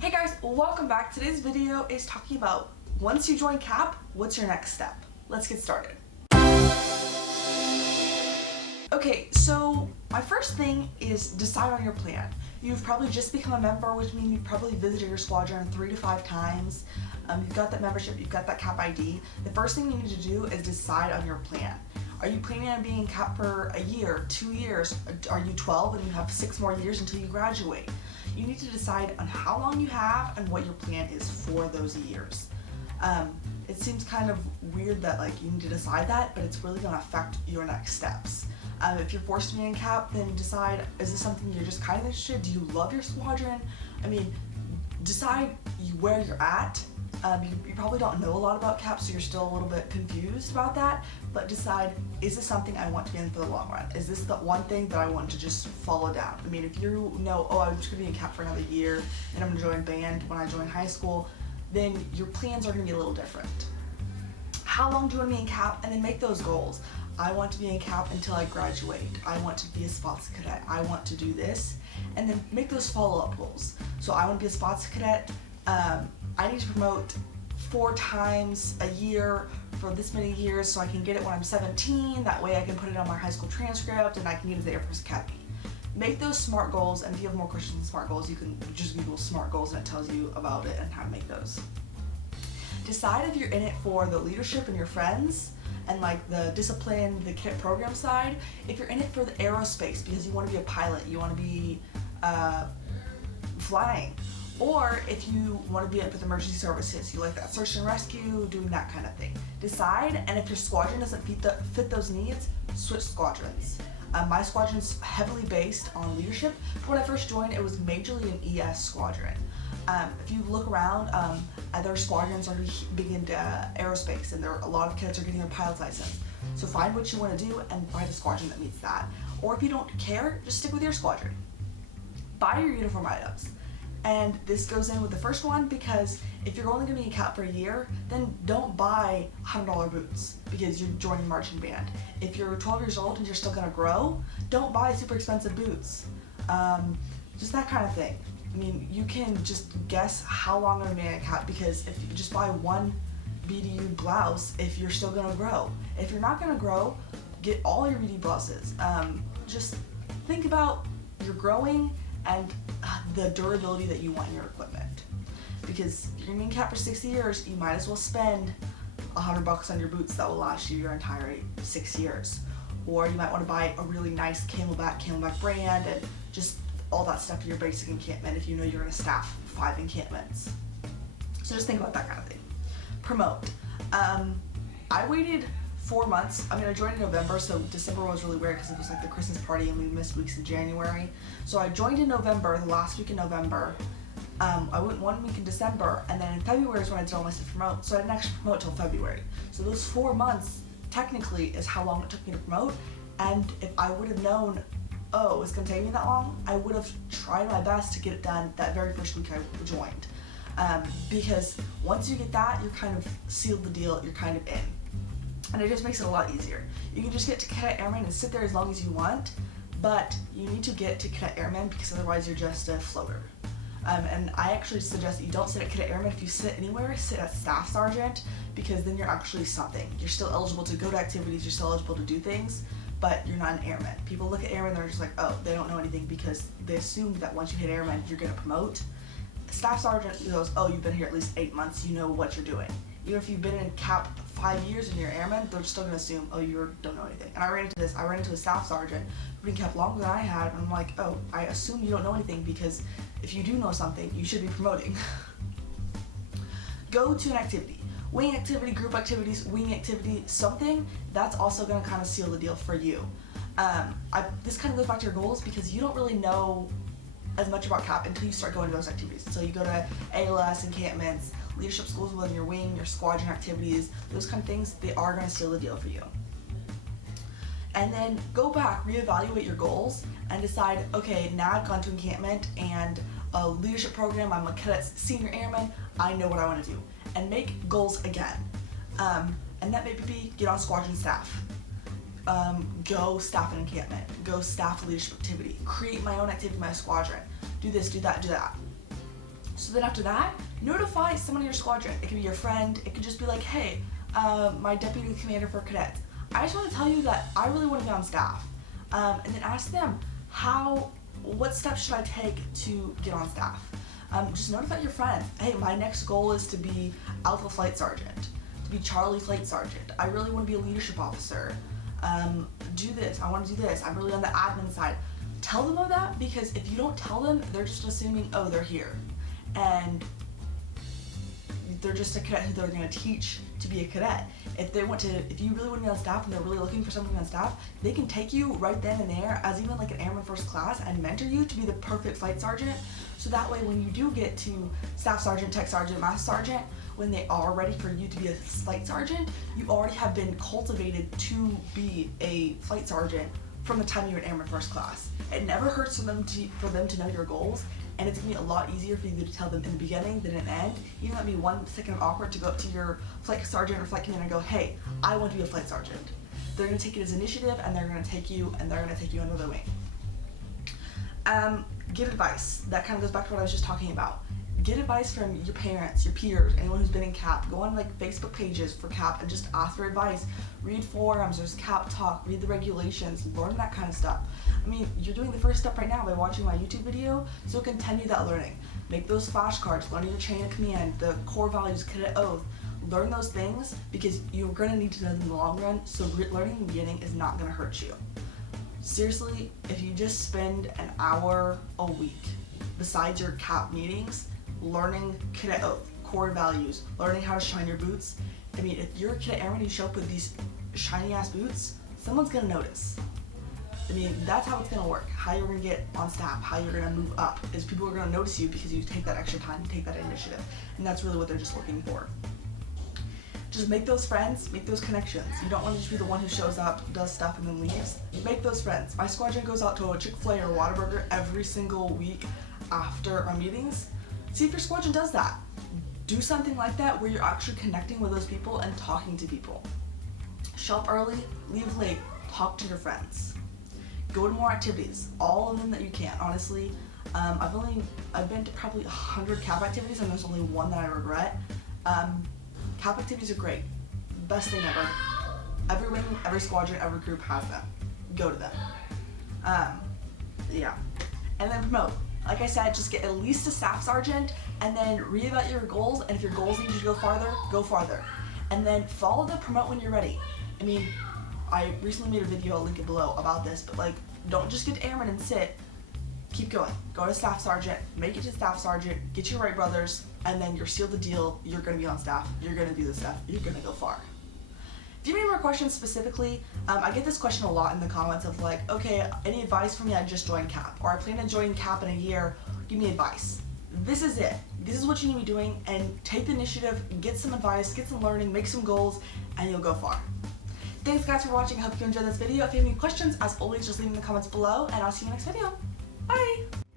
Hey guys, welcome back. Today's video is talking about once you join CAP, what's your next step? Let's get started. Okay, so my first thing is decide on your plan. You've probably just become a member, which means you've probably visited your squadron 3 to 5 times. You've got that membership, you've got that CAP ID. The first thing you need to do is decide on your plan. Are you planning on being in CAP for a year, 2 years? Are you 12 and you have 6 more years until you graduate? You need to decide on how long you have and what your plan is for those years. It seems kind of weird that you need to decide that, but it's really going to affect your next steps. If you're forced to be in CAP, then decide, is this something you're just kind of interested? Do you love your squadron? Decide where you're at. You probably don't know a lot about CAP, so you're still a little bit confused about that, but decide, is this something I want to be in for the long run? Is this the one thing that I want to just follow down? If you know, I'm just going to be in CAP for another year, and I'm going to join band when I join high school, then your plans are going to be a little different. How long do you want to be in CAP? And then make those goals. I want to be in CAP until I graduate. I want to be a spots cadet. I want to do this. And then make those follow-up goals. So I want to be a spots cadet. I need to promote 4 times a year for this many years so I can get it when I'm 17. That way I can put it on my high school transcript and I can use the Air Force Academy. Make those SMART goals, and if you have more questions on SMART goals, you can just Google SMART goals and it tells you about it and how to make those. Decide if you're in it for the leadership and your friends and the discipline, the kit program side. If you're in it for the aerospace because you want to be a pilot, you want to be flying. Or if you want to be up with emergency services, you like that search and rescue, doing that kind of thing. Decide, and if your squadron doesn't fit those needs, switch squadrons. My squadron's heavily based on leadership. When I first joined, it was majorly an ES squadron. If you look around, other squadrons are big into aerospace, and a lot of kids are getting their pilot's license. So find what you want to do and find a squadron that meets that. Or if you don't care, just stick with your squadron. Buy your uniform items. And this goes in with the first one because if you're only going to be in CAP for a year, then don't buy $100 boots because you're joining marching band. If you're 12 years old and you're still going to grow, don't buy super expensive boots. Just that kind of thing. You can just guess how long I'm going to be in CAP because if you just buy one BDU blouse, if you're still going to grow. If you're not going to grow, get all your BD blouses. Just think about your growing and the durability that you want in your equipment. Because if you're going to be in CAP for 6 years, you might as well spend $100 on your boots that will last you your entire 6 years. Or you might want to buy a really nice Camelback brand, and just all that stuff for your basic encampment if you know you're going to staff 5 encampments. So just think about that kind of thing. Promote. I waited 4 months. I joined in November, so December was really weird because it was the Christmas party and we missed weeks in January. So I joined in November, the last week in November. I went 1 week in December, and then in February is when I did all my stuff to promote, so I didn't actually promote till February. So those 4 months, technically, is how long it took me to promote, and if I would have known, it was going to take me that long, I would have tried my best to get it done that very first week I joined. Because once you get that, you're kind of sealed the deal, you're kind of in. And it just makes it a lot easier. You can just get to Cadet Airman and sit there as long as you want, but you need to get to Cadet Airman because otherwise you're just a floater. And I actually suggest that you don't sit at Cadet Airman. If you sit anywhere, sit at Staff Sergeant, because then you're actually something. You're still eligible to go to activities, you're still eligible to do things, but you're not an airman. People look at airmen, they're just like, oh, they don't know anything because they assume that once you hit airman, you're going to promote. Staff Sergeant goes, oh, you've been here at least 8 months, you know what you're doing. Even if you've been in CAP 5 years and you're airman, they're still going to assume, oh, you don't know anything. And I ran into this. I ran into a staff sergeant who'd been CAP longer than I had, and I'm like, oh, I assume you don't know anything because if you do know something, you should be promoting. Go to an activity. Wing activity, group activities, wing activity, something, that's also going to kind of seal the deal for you. This kind of goes back to your goals because you don't really know as much about CAP until you start going to those activities. So you go to ALS, encampments, leadership schools within your wing, your squadron activities, those kind of things, they are going to seal the deal for you. And then go back, reevaluate your goals, and decide, okay, now I've gone to encampment and a leadership program, I'm a cadet senior airman, I know what I want to do. And make goals again. And that may be get on squadron staff. Go staff an encampment, go staff a leadership activity, create my own activity in my squadron, do this, do that, do that. So then after that, notify someone in your squadron. It could be your friend. It could just be like, hey, my deputy commander for cadets, I just want to tell you that I really want to be on staff. And then ask them, what steps should I take to get on staff? Just notify your friend, hey, my next goal is to be Alpha Flight Sergeant, to be Charlie Flight Sergeant. I really want to be a leadership officer. Do this, I want to do this. I'm really on the admin side. Tell them all that, because if you don't tell them, they're just assuming, oh, they're here. And they're just a cadet who they're going to teach to be a cadet. If you really want to be on staff and they're really looking for someone on staff, they can take you right then and there as even like an airman first class and mentor you to be the perfect flight sergeant. So that way when you do get to staff sergeant, tech sergeant, master sergeant, when they are ready for you to be a flight sergeant, you already have been cultivated to be a flight sergeant from the time you're an airman first class. It never hurts for them to know your goals, and it's gonna be a lot easier for you to tell them in the beginning than in the end. Even though it'd be 1 second of awkward to go up to your flight sergeant or flight commander and go, hey, I want to be a flight sergeant. They're gonna take it as initiative, and they're gonna take you under their wing. Get advice. That kind of goes back to what I was just talking about. Get advice from your parents, your peers, anyone who's been in CAP. Go on like Facebook pages for CAP and just ask for advice. Read forums, there's CAP talk, read the regulations, learn that kind of stuff. I mean, you're doing the first step right now by watching my YouTube video, so continue that learning. Make those flashcards, learn your chain of command, the core values, cadet oath. Learn those things because you're gonna need to know them in the long run, so learning in the beginning is not gonna hurt you. Seriously, if you just spend an hour a week besides your CAP meetings, learning cadet oath, core values, learning how to shine your boots. I mean, if you're a cadet airman, you show up with these shiny ass boots, someone's gonna notice. I mean, that's how it's gonna work. How you're gonna get on staff, how you're gonna move up, is people are gonna notice you because you take that extra time, you take that initiative. And that's really what they're just looking for. Just make those friends, make those connections. You don't want to just be the one who shows up, does stuff, and then leaves. Make those friends. My squadron goes out to a Chick-fil-A or Whataburger every single week after our meetings. See if your squadron does that. Do something like that where you're actually connecting with those people and talking to people. Show up early, leave late, talk to your friends. Go to more activities, all of them that you can, honestly. I've been to probably 100 CAP activities and there's only one that I regret. CAP activities are great. Best thing ever. Every wing, every squadron, every group has them. Go to them. Yeah. And then promote. Like I said, just get at least a staff sergeant and then read about your goals, and if your goals need you to go farther, go farther. And then follow the promote when you're ready. I mean, I recently made a video, I'll link it below, about this, but like, don't just get to airman and sit. Keep going. Go to staff sergeant, make it to staff sergeant, get your Wright brothers, and then you're sealed the deal. You're gonna be on staff, you're gonna do this stuff, you're gonna go far. If you have any more questions specifically, I get this question a lot in the comments of like, okay, any advice for me? I just joined CAP, or I plan to join CAP in a year, give me advice. This is it. This is what you need to be doing, and take the initiative, get some advice, get some learning, make some goals, and you'll go far. Thanks guys for watching. I hope you enjoyed this video. If you have any questions, as always, just leave them in the comments below, and I'll see you in the next video. Bye!